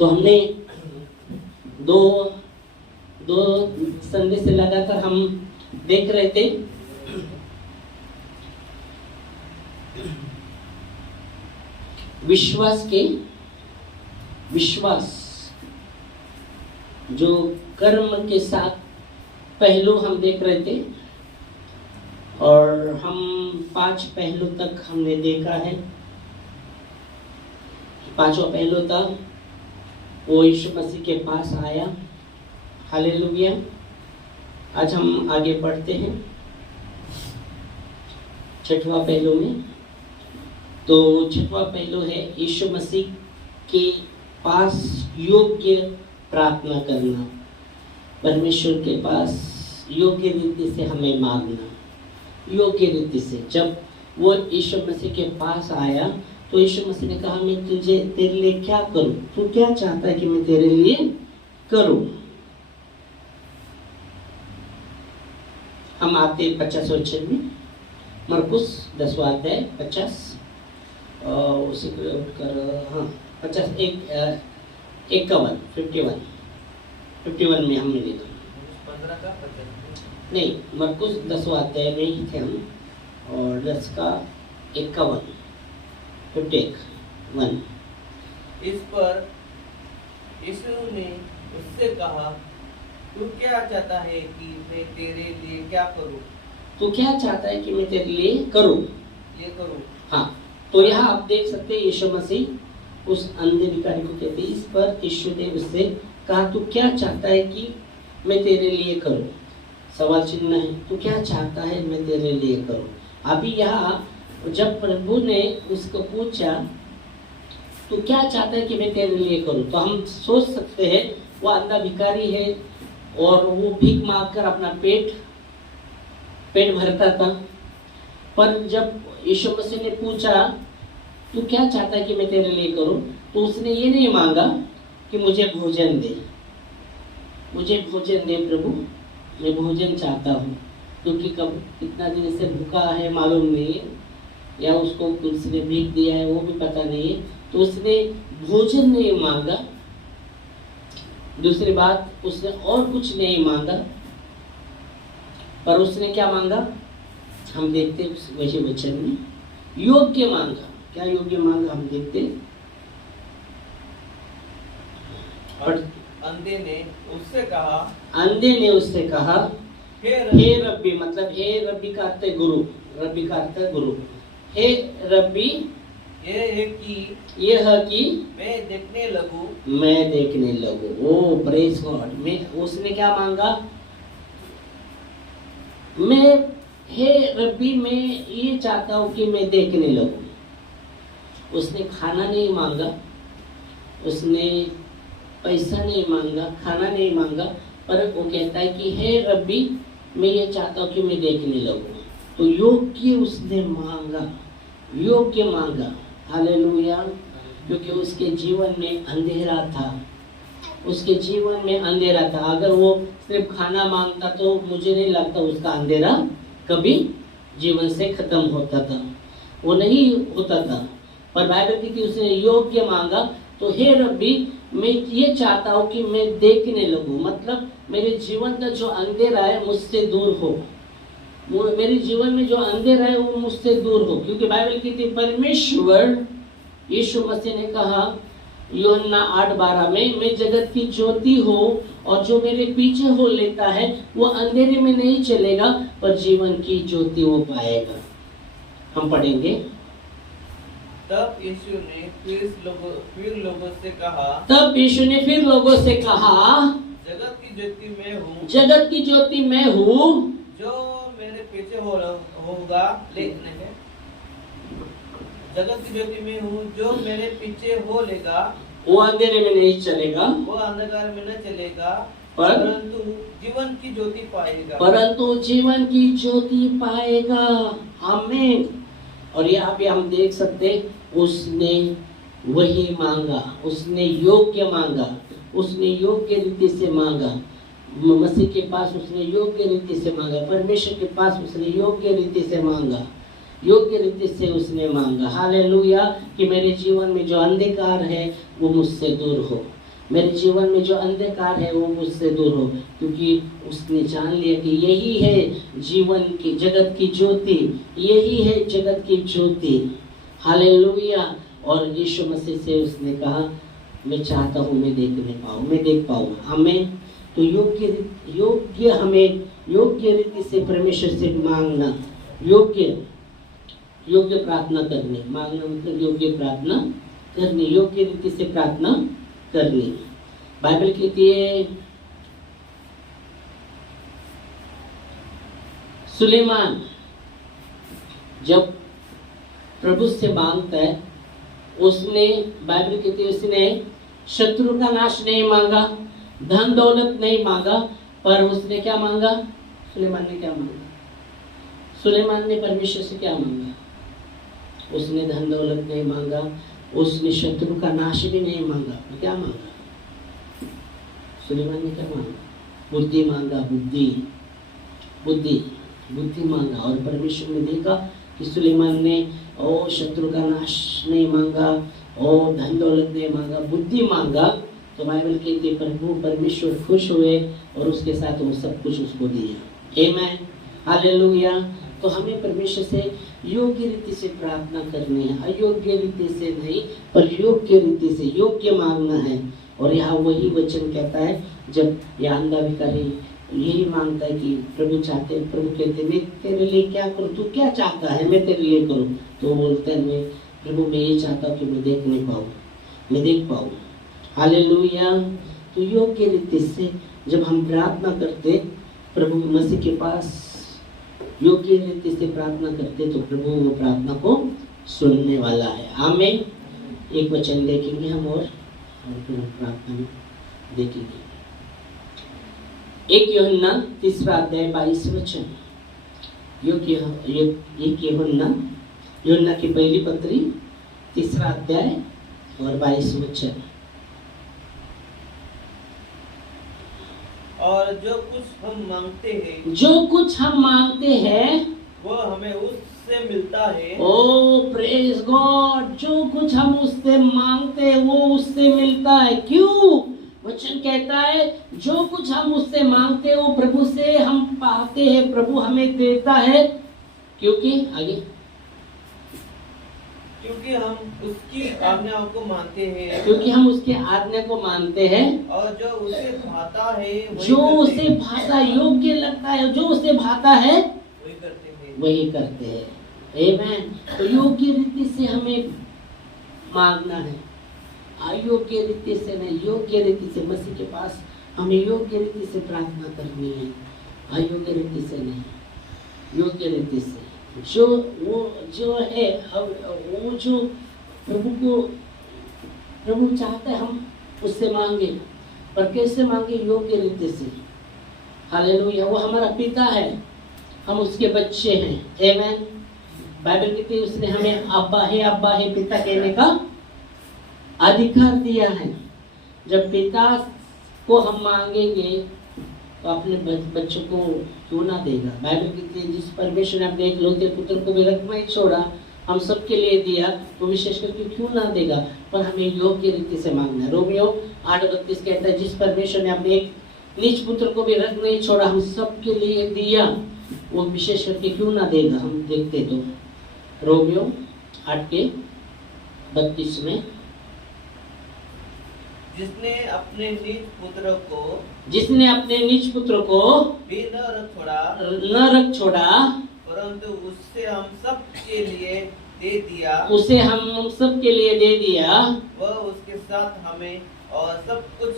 तो हमने दो दो संडे से लगातार हम देख रहे थे विश्वास जो कर्म के साथ पहलू हम देख रहे थे, और हम 5 पहलू तक हमने देखा है। 5वां पहलू था वो यीशु मसीह के पास आया। हालेलुया। आज हम आगे बढ़ते हैं 6वां पहलू में। तो 6वां पहलू है यीशु मसीह के पास योग्य प्रार्थना करना, परमेश्वर के पास योग्य रीति से हमें मांगना। योग्य रीति से जब वो यीशु मसीह के पास आया तो यीशु मसीह ने कहा, मैं तेरे लिए क्या करूं? तू क्या चाहता है कि मैं तेरे लिए करूं? हम आते 50 वचन में, मरकुस 10वां अध्याय 50 उसी को उठकर 50 51 में हमने देखा 15 का 50 नहीं, मरकुस 10वां अध्याय में ही थे हम, और 10 का 51 इस पर यीशु ने उससे कहा, तू क्या चाहता है कि मैं तेरे लिए क्या करूं? तू क्या चाहता है कि मैं तेरे लिए करूं? हाँ, तो यहाँ आप देख सकते हैं यीशु मसीह उस अंधे भिखारी को कहते हैं। इस पर यीशु ने उससे कहा, तू क्या चाहता है कि मैं तेरे लिए करूं? सवाल चिन्ह है, तू क्या चाहता है मैं तेरे लिए करूं? अभी यहाँ जब प्रभु ने उसको पूछा, तू क्या चाहता है कि मैं तेरे लिए करूं, तो हम सोच सकते हैं वो अंधा भिखारी है और वो भीख मांगकर अपना पेट भरता था। पर जब यीशु मसीह ने पूछा, तू क्या चाहता है कि मैं तेरे लिए करूं, तो उसने ये नहीं मांगा कि मुझे भोजन दे, प्रभु, मैं भोजन चाहता हूँ, क्योंकि कब कितना दिन से भूखा है मालूम नहीं है, या उसको उसने भीख दिया है वो भी पता नहीं है। तो उसने भोजन नहीं मांगा। दूसरी बात, उसने और कुछ नहीं मांगा, पर उसने क्या मांगा हम देखते वैसे वचन में, योग्य मांगा। क्या योग्य मांगा हम देखते। अंधे ने उससे कहा, हे रब्बी, मतलब हे रब्बी का अर्थ है गुरु, हे रब्बी, ये है कि मैं देखने लगूं। ओ प्रेज गॉड। उसने क्या मांगा? हे रब्बी, मैं ये चाहता हूँ कि मैं देखने लगूं। उसने खाना नहीं मांगा, उसने पैसा नहीं मांगा, खाना नहीं मांगा, पर वो कहता है कि हे रब्बी, मैं ये चाहता हूँ कि मैं देखने लगूं। तो योग्य उसने मांगा, योग्य मांगा। हालेलुया। क्योंकि उसके जीवन में अंधेरा था, अगर वो सिर्फ खाना मांगता तो मुझे नहीं लगता उसका अंधेरा कभी जीवन से खत्म होता था, वो नहीं होता था। पर बाइबल कहती है उसने योग्य मांगा। तो हे रब्बी, मैं ये चाहता हूँ कि मैं देखने लगूं, मतलब मेरे जीवन का जो अंधेरा है मुझसे दूर हो, मेरे जीवन में जो अंधेरा है वो मुझसे दूर हो। क्योंकि बाइबल कहती है परमेश्वर, यीशु मसीह ने कहा यूहन्ना 8:12 में, मैं जगत की ज्योति हूँ और जो मेरे पीछे हो लेता है वो अंधेरे में नहीं चलेगा पर जीवन की ज्योति वो पाएगा। हम पढ़ेंगे। तब यीशु ने फिर लोगों से कहा, जगत की ज्योति मैं हूँ, जो मेरे पीछे होगा जगत की ज्योति में हूँ, जो मेरे पीछे हो लेगा वो अंधेरे में नहीं चलेगा, वो अंधकार में न चलेगा, परंतु जीवन की ज्योति पाएगा। आमीन। और यहाँ पे हम देख सकते उसने वही मांगा, उसने योग्य मांगा, उसने योग्य रीति से मांगा। मसीह के पास उसने योग्य रीति से मांगा, परमेश्वर के पास उसने योग्य रीति से मांगा, योग्य रीति से उसने मांगा। हालेलुया। कि मेरे जीवन में जो अंधकार है वो मुझसे दूर हो, मेरे जीवन में जो अंधकार है वो मुझसे दूर हो, क्योंकि उसने जान लिया कि यही है जीवन की जगत की ज्योति, यही है जगत की ज्योति। हालेलुया। और यीशु मसीह से उसने कहा मैं चाहता हूँ मैं देख पाऊँ हमें। तो योग्य हमें योग्य रीति से परमेश्वर से मांगना, योग्य प्रार्थना करनी। मांगना मतलब योग्य प्रार्थना करनी, योग्य रीति से प्रार्थना करनी। बाइबल कहती है सुलेमान जब प्रभु से मांगता है, उसने बाइबल कहती है उसने शत्रु का नाश नहीं मांगा, धन दौलत नहीं मांगा, पर उसने क्या मांगा? सुलेमान ने क्या मांगा? सुलेमान ने परमेश्वर से क्या मांगा? उसने धन दौलत नहीं मांगा, उसने शत्रु का नाश भी नहीं मांगा। क्या मांगा? सुलेमान ने क्या मांगा? बुद्धि मांगा, बुद्धि मांगा। और परमेश्वर ने देखा कि सुलेमान ने शत्रु का नाश नहीं मांगा और धन दौलत नहीं मांगा, बुद्धि मांगा। तो बाइबल कहती है प्रभु परमेश्वर खुश हुए और उसके साथ वो सब कुछ उसको दिया। आमीन, हालेलुया। तो हमें परमेश्वर से योग्य रीति से प्रार्थना करनी है, अयोग्य रीति से नहीं, पर योग्य रीति से योग्य मांगना है। और यहाँ वही वचन कहता है, जब यह अंधा भिखारी यही मांगता है कि प्रभु कहते मैं तेरे लिए क्या करूँ, तू क्या चाहता है मैं तेरे लिए करूँ? तो वो बोलता है मैं प्रभु मैं ये चाहता हूँ कि मैं देख पाऊँ। हालेलुया। तो योग्य रीति से जब हम प्रार्थना करते प्रभु मसीह के पास, योग्य रीति से प्रार्थना करते, तो प्रभु वो प्रार्थना को सुनने वाला है। आमीन। एक वचन देखेंगे हम और फिर हम प्रार्थना में देखेंगे। 1 यूहन्ना 3 अध्याय 22 वचन। यूहन्ना की पहली पत्री 3 अध्याय और 22 वचन। और जो कुछ हम मांगते हैं वो हमें उससे मिलता है। ओ प्रेज गॉड। जो कुछ हम उससे मांगते हैं वो उससे मिलता है। क्यों? वचन कहता है जो कुछ हम उससे मांगते हैं वो प्रभु से हम पाते हैं, प्रभु हमें देता है। क्योंकि हम उसकी आज्ञाओं को मानते हैं। क्योंकि हम उसके आज्ञा को मानते हैं और जो उसे भाता है योग्य लगता है, जो उसे भाता है वही करते हैं। आमीन। तो योग्य रीति से हमें मांगना है, अयोग्य रीति से नहीं। योग्य रीति से मसीह के पास हमें योग्य रीति से प्रार्थना करनी है, अयोग्य रीति से नहीं, योग्य रीति से। जो है वो जो प्रभु चाहता है हम उससे मांगे, पर कैसे मांगे? योग्य रीति से। हालेलुया। वो हमारा पिता है, हम उसके बच्चे हैं। आमीन। बाइबल कहती है उसने हमें अब्बा है पिता कहने का अधिकार दिया है। जब पिता को हम मांगेंगे तो अपने बच्चों को क्यों ना देगा? बाइबल कहती है जिस परमेश्वर ने अपने एकलौते पुत्र को भी रख नहीं छोड़ा, हम सबके लिए दिया, तो विशेष करके क्यों ना देगा? पर हमें योग्य रीति से मांगना है। रोमियो 8:32 कहता है जिस परमेश्वर ने अपने एक निज पुत्र को भी रख नहीं छोड़ा, हम सबके लिए दिया, वो विशेष करके क्यों ना देगा? हम देखते तो रोमियो 8:32 में, जिसने अपने निज पुत्र को भी न रख छोड़ा परंतु उससे हम सब के लिए दे दिया, वह उसके साथ हमें और सब कुछ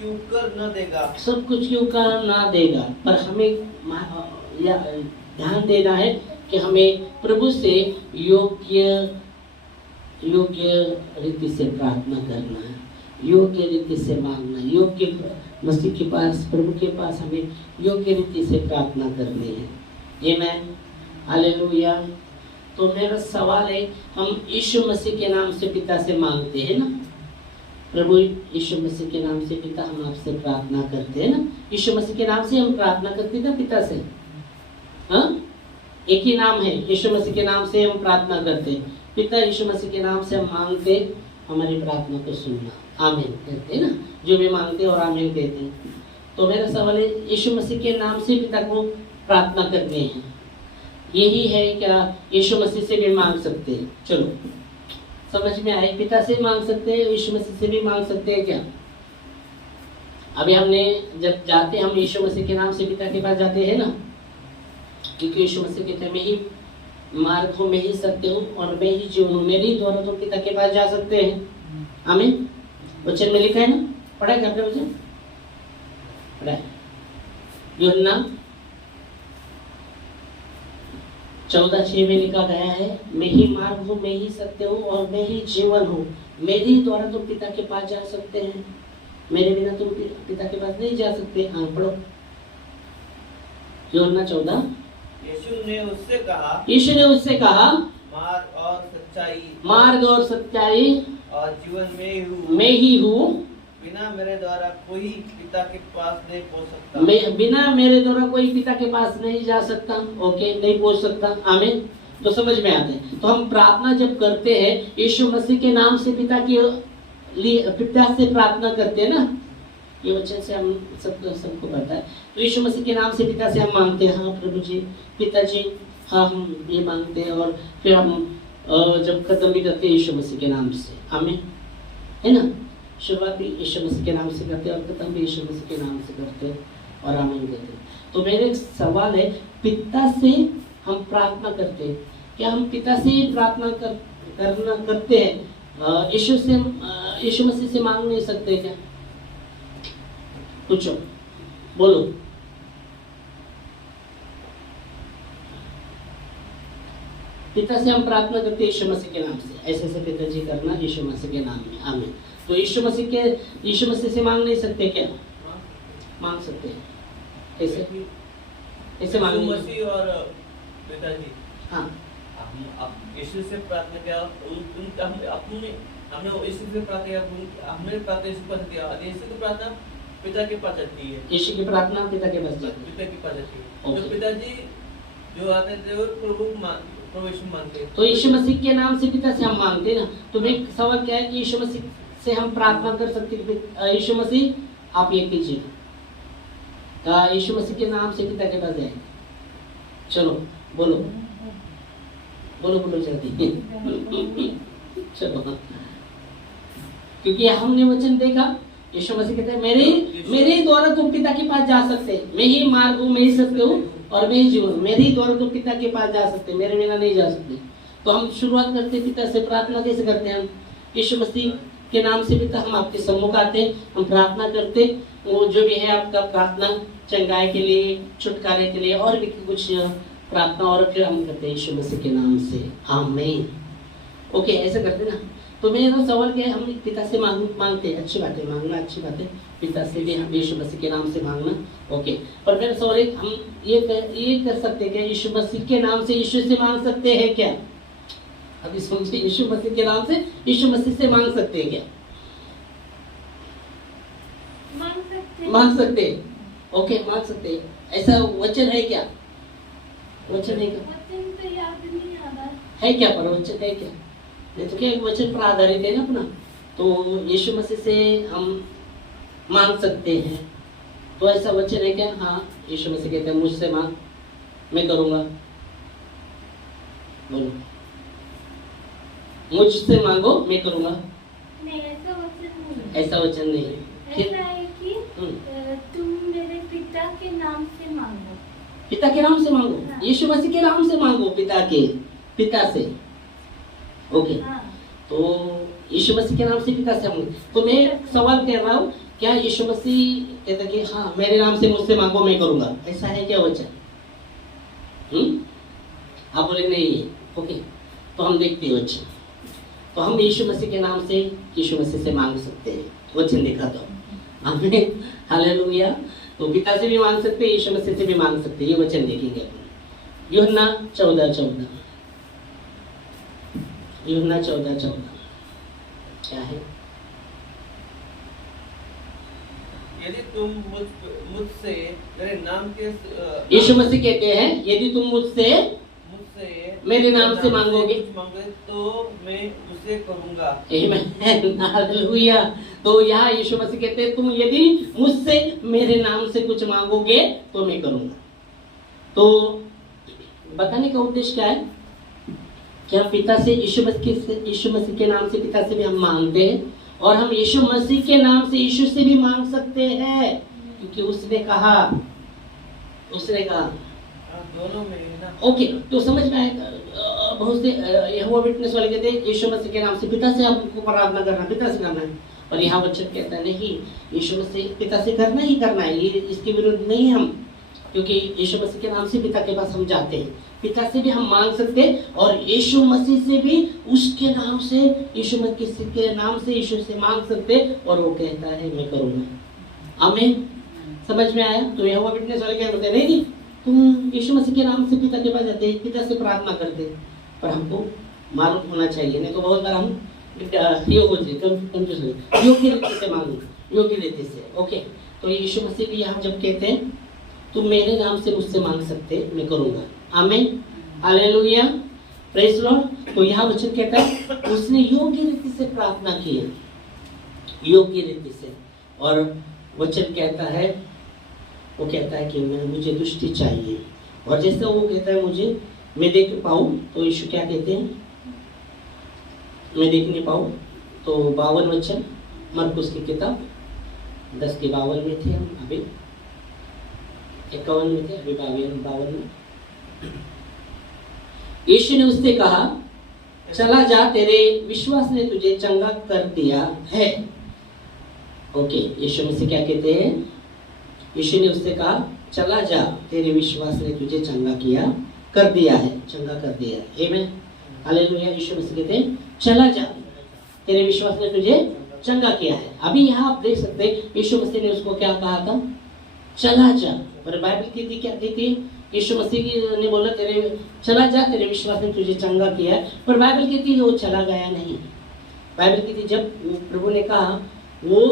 क्यों कर न देगा। पर हमें ध्यान देना है कि हमें प्रभु से योग्य रीति से प्रार्थना करना है, योग्य रीति से मांगना, योग्य मसीह के पास, प्रभु के पास हमें योग्य रीति से प्रार्थना करनी है। आमीन, हालेलुया। तो मेरा सवाल है, हम यीशु मसीह के नाम से पिता से मांगते हैं ना? प्रभु यीशु मसीह के नाम से पिता हम आपसे प्रार्थना करते हैं ना? यीशु मसीह के नाम से हम प्रार्थना करते हैं ना पिता से? हाँ, एक ही नाम है, यीशु मसीह के नाम से हम प्रार्थना करते हैं। पिता यीशु मसीह के नाम से हम मांगते, हमारी प्रार्थना को सुनना। आमीन कहते हैं ना, जो भी मांगते हैं और आमीन कहते हैं। तो मेरा सवाल है, यीशु मसीह के नाम से पिता को प्रार्थना करनी है, यही है क्या? यीशु मसीह से भी मांग सकते हैं? चलो समझ में आए, पिता से मांग सकते हैं, यीशु मसीह से भी मांग सकते हैं क्या? अभी हमने जब जाते हम यीशु मसीह के नाम से पिता के पास जाते हैं ना, क्योंकि यीशु मसीह कहते हैं मैं ही मार्ग हूँ, मैं ही सत्य हूँ और मैं ही जीवन हूँ, मेरे ही द्वारा तो पिता के पास जा सकते हैं। आमीन। वचन में लिखा है ना, पढ़ा है आपने वचन? पढ़ा है। यूहन्ना 14:6 में लिखा गया है, मैं ही मार्ग हूँ, मैं ही सत्य हूँ और मैं ही जीवन हूँ, मेरे ही द्वारा तुम पिता के पास जा सकते हैं, मेरे बिना तुम पिता के पास नहीं जा सकते। हाँ पढ़ो, यूहन्ना 14। यीशु ने उससे कहा मार्ग और सच्चाई और जीवन मैं ही हूँ, बिना मेरे द्वारा कोई पिता के पास नहीं पहुंच सकता। मैं बिना मेरे द्वारा कोई पिता के पास नहीं जा सकता। ओके, नहीं पहुंच सकता। आमीन। तो समझ में आते हैं। तो हम प्रार्थना जब करते हैं यीशु मसीह के नाम से पिता से प्रार्थना करते हैं ना, ये वचन से हम सबको पता है। तो यीशु मसीह के नाम से पिता से हम मांगते हैं, हाँ प्रभु जी, पिताजी, हाँ हम ये मांगते हैं, और फिर हम जब खत्म भी करते हैं यीशु मसीह के नाम से। आमीन, है ना? शुरुआत भी यीशु मसीह के नाम से करते हैं और खत्म भी यीशु मसीह के नाम से करते हैं और आमीन कहते हैं। तो मेरे एक सवाल है, पिता से हम प्रार्थना करते हैं, क्या हम पिता से ही प्रार्थना करते हैं? यीशु मसीह से मांग नहीं सकते क्या? पूछो, बोलो। पिता से हम प्रार्थना करते हैं यीशु मसीह के नाम से, ऐसे ऐसे पिताजी करना यीशु मसीह के नाम में। आमीन। तो यीशु मसीह से मांग नहीं सकते क्या? मांग सकते हैं। कैसे? ऐसे मांग मसीह और पिताजी, हाँ, हम यीशु से प्रार्थना किया, हमने यीशु से प्रार्थना किया, हमने प्रार्थना यीशु के पास किया, यीशु की प्रार्थना पिता के पास जाती है। यीशु की प्रार्थना पिता के पास जाती है, पिता के पास जाती है। तो पिताजी जो आते हैं वो प्रभु यीशु मांगते हैं। तो यीशु मसीह के नाम से पिता से हम मांगते हैं ना। तो मेरा सवाल क्या है कि यीशु मसीह से हम प्रार्थना कर सकते हैं? यीशु मसीह आप ये कीजिए, यीशु मसीह के नाम से पिता के पास जाए। चलो बोलो बोलो बोलो जल्दी चलो, क्योंकि हमने वचन देखा, यीशु मसीह कहते हैं मेरे द्वारा तुम पिता के पास जा सकते हैं, मैं ही मार्ग हूँ, मैं ही सत्य हूँ और मैं ही जीवन, मेरे ही द्वारा तुम पिता के पास जा सकते, मेरे बिना नहीं जा सकते। तो हम शुरुआत करते पिता से, प्रार्थना कैसे करते हैं? हम यीशु मसीह के नाम से पिता हम आपके सम्मुख आते, हम प्रार्थना करते, वो जो भी है आपका प्रार्थना, चंगाई के लिए, छुटकारे के लिए और भी कुछ प्रार्थना, और फिर हम करते हैं यीशु मसीह के नाम से। आमीन। ओके, ऐसा करते ना। तो मेरा सवाल क्या है, हम पिता से मांगते हैं, अच्छी बात है, मांगना अच्छी बात है, पिता से भी हम यीशु मसीह के नाम से मांगना। ओके, पर मेरा सवाल है, हम ये कर सकते हैं क्या? यीशु मसीह के नाम से यीशु से मांग सकते हैं क्या? अभी समझिए, यीशु मसीह के नाम से यीशु मसीह से मांग सकते हैं क्या? मांग सकते हैं। ओके, मांग सकते हैं। ऐसा वचन है क्या? वचन है क्या? वचन तो याद नहीं आ रहा है क्या? पर वचन है क्या? नहीं तो क्या वचन पर आधारित है ना अपना। तो यीशु मसीह से हम मांग सकते हैं, तो ऐसा वचन है क्या? हाँ, यीशु मसीह कहते हैं मुझसे मांग, मैं करूंगा। बोलो, मुझसे मांगो, मैं करूंगा। नहीं, ऐसा वचन नहीं है। ऐसा वचन नहीं है। ऐसा है कि तुम मेरे पिता के नाम से मांगो। पिता के नाम से मांगो, हाँ। यीशु मसीह के नाम से मांगो, पिता से। ओके, हाँ। तो यीशु मसीह के नाम से पिता से मांगो। तो मैं सवाल कर रहा हूँ, क्या यीशु मसीह कहता कि हाँ मेरे नाम से मुझसे मांगो, मैं करूंगा? ऐसा है क्या वचन? आप बोले नहीं है। ओके, तो हम देखते हैं वचन। तो हम यीशु मसीह के नाम से यीशु मसीह से मांग सकते हैं, वचन देखा तो। आमीन, हालेलुया। तो पिता से भी मांग सकते हैं, यीशु मसीह से भी मांग सकते हैं, ये वचन देखेंगे अपन। यूहन्ना 14:14 क्या है? यदि तुम मुझसे मेरे नाम के यीशु मसीह कहते हैं, यदि तुम मुझसे मेरे नाम से मांगोगे कुछ मांगे तो मैं उसे करूंगा। आमीन, हालेलुया। तो यहाँ यीशु मसीह कहते हैं तुम यदि मुझसे मेरे नाम से कुछ मांगोगे तो मैं करूंगा। तो बताने का उद्देश्य क्या है? क्या पिता से यीशु मसीह के नाम से पिता से भी हम मांगते हैं, और हम यीशु मसीह के नाम से यीशु से भी मांग सकते हैं, क्योंकि उसने कहा दोनों में है ना। ओके, तो समझ में आएगा। बहुत से यहोवा विटनेस वाले कहते हैं यीशु मसीह के नाम से पिता से हमको प्रार्थना करना, पिता से करना है, और यहाँ वचन कहता है नहीं, यीशु मसीह पिता से करना ही करना है। ये इसके विरुद्ध नहीं हम, क्योंकि यीशु मसीह के नाम से पिता के पास हम जाते हैं, पिता से भी हम मांग सकते हैं, और यीशु मसीह से भी उसके नाम से यीशु मसीह के नाम से यीशु से मांग सकते, और वो कहता है मैं करूँगा। आमीन, समझ में आया? तो यहोवा विटनेस वाले क्या बोलते हैं, नहीं तुम यीशु मसीह के नाम से पिता के पास जाते, पिता से प्रार्थना करते, पर हमको मालूम होना चाहिए, नहीं तो बहुत बार हम योग्य रीति से मांगो, योग्य रीति से। ओके, तो यीशु मसीह भी यहाँ जब कहते हैं तुम मेरे नाम से मुझसे मांग सकते, मैं करूँगा। आमीन, हालेलुया, प्रेज़ लॉर्ड। तो यहाँ वचन कहता है उसने योग्य रीति से प्रार्थना की है, योग्य रीति से, और वचन कहता है, वो कहता है कि मुझे दृष्टि चाहिए, और जैसे वो कहता है मुझे मैं देख पाऊँ, तो यीशु क्या कहते हैं, मैं देख नहीं पाऊँ। तो 52 वचन मरकुस की किताब 10:52 में थे हम, अभी 51 में थे, अभी 52 में। यीशु ने उससे कहा चला जा, तेरे विश्वास ने तुझे चंगा कर दिया है। ओके, यीशु मसीह क्या कहते हैं, यीशु ने उससे कहा चला जा, तेरे विश्वास ने तुझे चंगा किया कर दिया है, चंगा कर दिया है। आमीन, हालेलुया। यीशु मसीह कहते हैं चला जा, तेरे विश्वास ने तुझे चंगा किया है। अभी यहाँ आप देख सकते हैं यीशु मसीह ने उसको क्या कहा था, चला जा। पर बाइबल कहती क्या कहती, यीशु मसीह ने बोला तेरे चला जा, तेरे विश्वास ने तुझे चंगा किया है, पर बाइबल कहती है वो चला गया नहीं। बाइबल कहती जब प्रभु ने कहा वो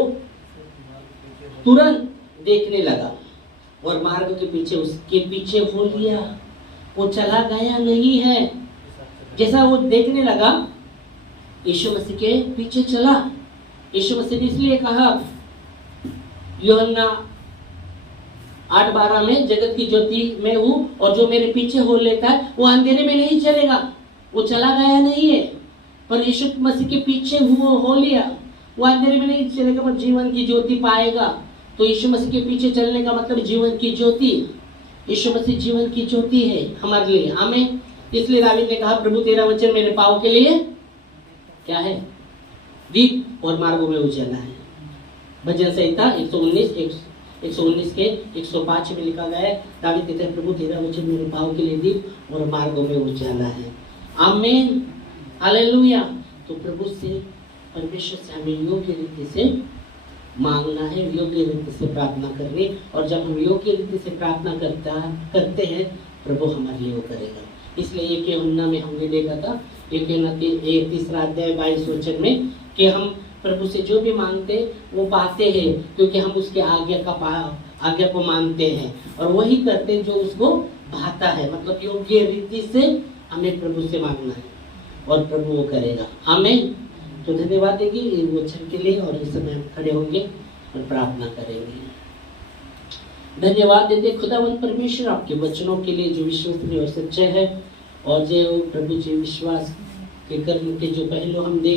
तुरंत देखने लगा, और मार्ग के पीछे उसके पीछे हो लिया, वो चला गया नहीं है। जैसा वो देखने लगा यीशु मसीह के पीछे चला। यीशु मसीह ने इसलिए कहा यूहन्ना 8:12 में, जगत की ज्योति मैं हूँ, और जो मेरे पीछे हो लेता है वो अंधेरे में नहीं चलेगा। वो चला गया नहीं है, पर यीशु मसीह के पीछे हो लिया, वो अंधेरे में नहीं चलेगा, पर जीवन की ज्योति पाएगा। तो यीशु मसीह के पीछे चलने का मतलब जीवन की ज्योति। यीशु मसीह जीवन की ज्योति है हमारे लिए। आमीन। इसलिए दावीद ने कहा प्रभु तेरा वचन मेरे पाँव के लिए क्या है, दीप और मार्गों में उजाला है। भजन संहिता 119 के 105 में लिखा गया है, दावीद कहते हैं प्रभु तेरा वचन मेरे पाँव के लिए दीप और मार्गों में उजाला है। आमीन, हालेलुया। तो प्रभु से, परमेश्वर से हमें योग्य रीति से मांगना है, योग्य रीति से प्रार्थना करनी, और जब हम योग्य रीति से प्रार्थना करते हैं प्रभु हमारे लिए वो करेगा। इसलिए एक यूहन्ना में हमने देखा था, एक यूहन्ना 3:22 वचन में, कि हम प्रभु से जो भी मांगते वो पाते हैं, क्योंकि हम उसके आज्ञा को मानते हैं और वही करते हैं जो उसको भाता है। मतलब योग्य रीति से हमें प्रभु से मांगना है और प्रभु वो करेगा। आमीन। तो धन्यवाद देंगे इस वचन के लिए, और इस समय हम खड़े होंगे और प्रार्थना करेंगे। धन्यवाद देते खुदावंत परमेश्वर आपके वचनों के लिए जो विश्वसनीय और सच्चे है, और जो प्रभु जी विश्वास के कर्म के जो पहलू हम देख